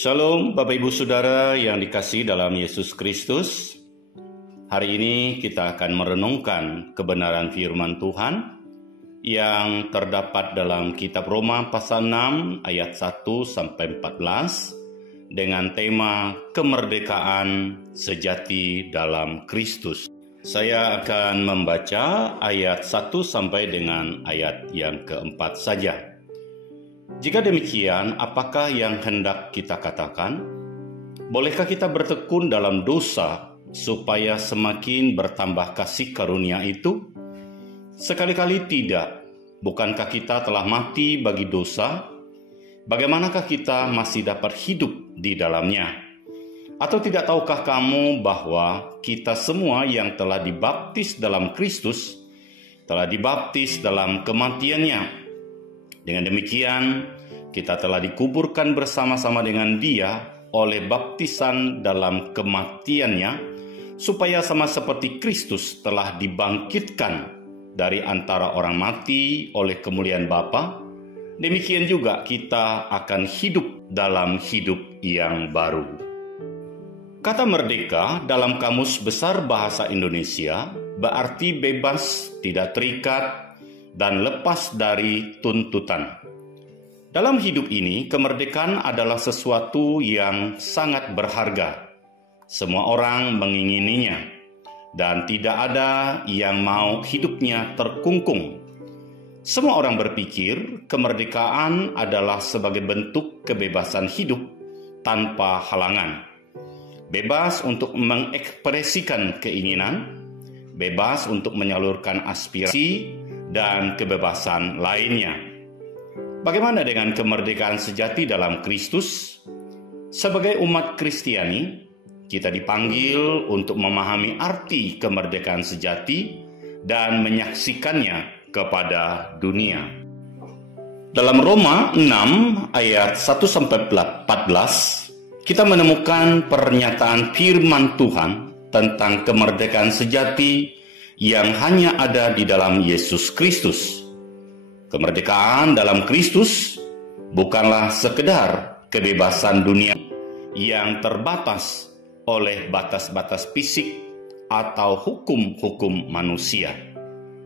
Shalom Bapak Ibu Saudara yang dikasihi dalam Yesus Kristus. Hari ini kita akan merenungkan kebenaran firman Tuhan yang terdapat dalam kitab Roma pasal 6 ayat 1-14 dengan tema kemerdekaan sejati dalam Kristus. Saya akan membaca ayat 1 sampai dengan ayat yang keempat saja. Jika demikian, apakah yang hendak kita katakan? Bolehkah kita bertekun dalam dosa supaya semakin bertambah kasih karunia itu? Sekali-kali tidak. Bukankah kita telah mati bagi dosa? Bagaimanakah kita masih dapat hidup di dalamnya? Atau tidak tahukah kamu bahwa kita semua yang telah dibaptis dalam Kristus telah dibaptis dalam kematiannya? Dengan demikian, kita telah dikuburkan bersama-sama dengan Dia oleh baptisan dalam kematiannya, supaya sama seperti Kristus telah dibangkitkan dari antara orang mati oleh kemuliaan Bapa, demikian juga kita akan hidup dalam hidup yang baru. Kata merdeka dalam Kamus Besar Bahasa Indonesia berarti bebas, tidak terikat, dan lepas dari tuntutan. Dalam hidup ini, kemerdekaan adalah sesuatu yang sangat berharga. Semua orang mengingininya, dan tidak ada yang mau hidupnya terkungkung. Semua orang berpikir kemerdekaan adalah sebagai bentuk kebebasan hidup tanpa halangan. Bebas untuk mengekspresikan keinginan, bebas untuk menyalurkan aspirasi, dan kebebasan lainnya. Bagaimana dengan kemerdekaan sejati dalam Kristus? Sebagai umat Kristiani, kita dipanggil untuk memahami arti kemerdekaan sejati dan menyaksikannya kepada dunia. Dalam Roma 6 ayat 1-14, kita menemukan pernyataan firman Tuhan tentang kemerdekaan sejati yang hanya ada di dalam Yesus Kristus. Kemerdekaan dalam Kristus bukanlah sekedar kebebasan dunia yang terbatas oleh batas-batas fisik atau hukum-hukum manusia,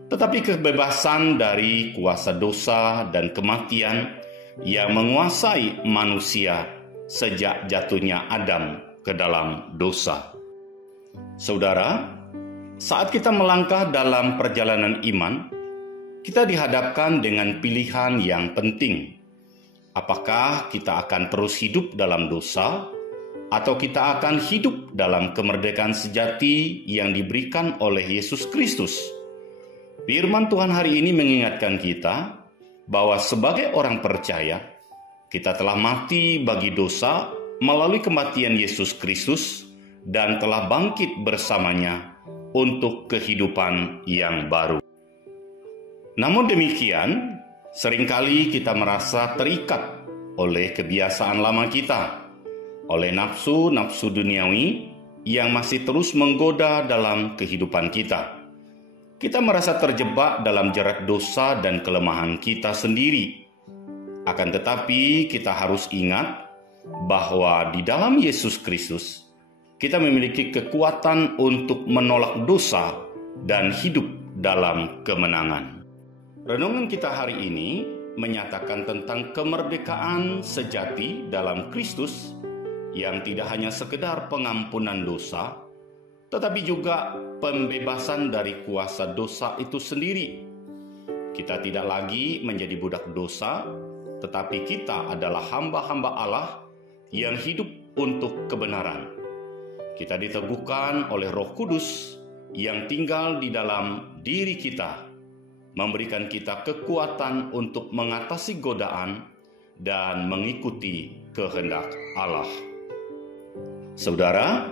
tetapi kebebasan dari kuasa dosa dan kematian yang menguasai manusia sejak jatuhnya Adam ke dalam dosa. Saudara, saat kita melangkah dalam perjalanan iman, kita dihadapkan dengan pilihan yang penting. Apakah kita akan terus hidup dalam dosa, atau kita akan hidup dalam kemerdekaan sejati yang diberikan oleh Yesus Kristus? Firman Tuhan hari ini mengingatkan kita bahwa sebagai orang percaya, kita telah mati bagi dosa melalui kematian Yesus Kristus dan telah bangkit bersamanya untuk kehidupan yang baru. Namun demikian, seringkali kita merasa terikat oleh kebiasaan lama kita, oleh nafsu-nafsu duniawi yang masih terus menggoda dalam kehidupan kita. Kita merasa terjebak dalam jerat dosa dan kelemahan kita sendiri. Akan tetapi, kita harus ingat bahwa di dalam Yesus Kristus, kita memiliki kekuatan untuk menolak dosa dan hidup dalam kemenangan. Renungan kita hari ini menyatakan tentang kemerdekaan sejati dalam Kristus yang tidak hanya sekedar pengampunan dosa, tetapi juga pembebasan dari kuasa dosa itu sendiri. Kita tidak lagi menjadi budak dosa, tetapi kita adalah hamba-hamba Allah yang hidup untuk kebenaran. Kita diteguhkan oleh Roh Kudus yang tinggal di dalam diri kita, memberikan kita kekuatan untuk mengatasi godaan dan mengikuti kehendak Allah. Saudara,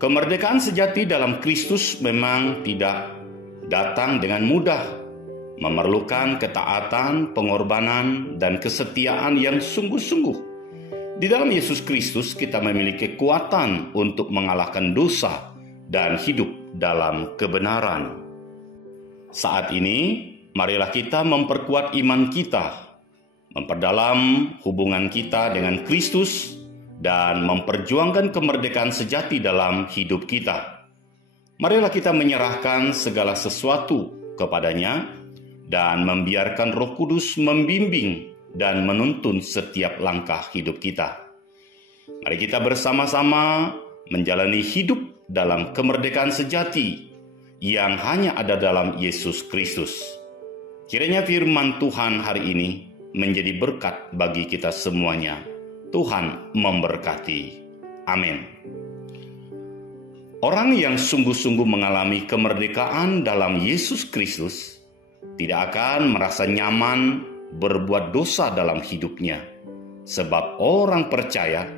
kemerdekaan sejati dalam Kristus memang tidak datang dengan mudah, memerlukan ketaatan, pengorbanan, dan kesetiaan yang sungguh-sungguh. Di dalam Yesus Kristus kita memiliki kekuatan untuk mengalahkan dosa dan hidup dalam kebenaran. Saat ini, marilah kita memperkuat iman kita, memperdalam hubungan kita dengan Kristus, dan memperjuangkan kemerdekaan sejati dalam hidup kita. Marilah kita menyerahkan segala sesuatu kepadanya dan membiarkan Roh Kudus membimbing dan menuntun setiap langkah hidup kita. Mari kita bersama-sama menjalani hidup dalam kemerdekaan sejati yang hanya ada dalam Yesus Kristus. Kiranya firman Tuhan hari ini menjadi berkat bagi kita semuanya. Tuhan memberkati. Amin. Orang yang sungguh-sungguh mengalami kemerdekaan dalam Yesus Kristus tidak akan merasa nyaman berbuat dosa dalam hidupnya, sebab orang percaya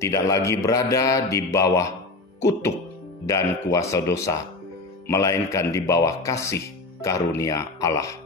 tidak lagi berada di bawah kutuk dan kuasa dosa, melainkan di bawah kasih karunia Allah.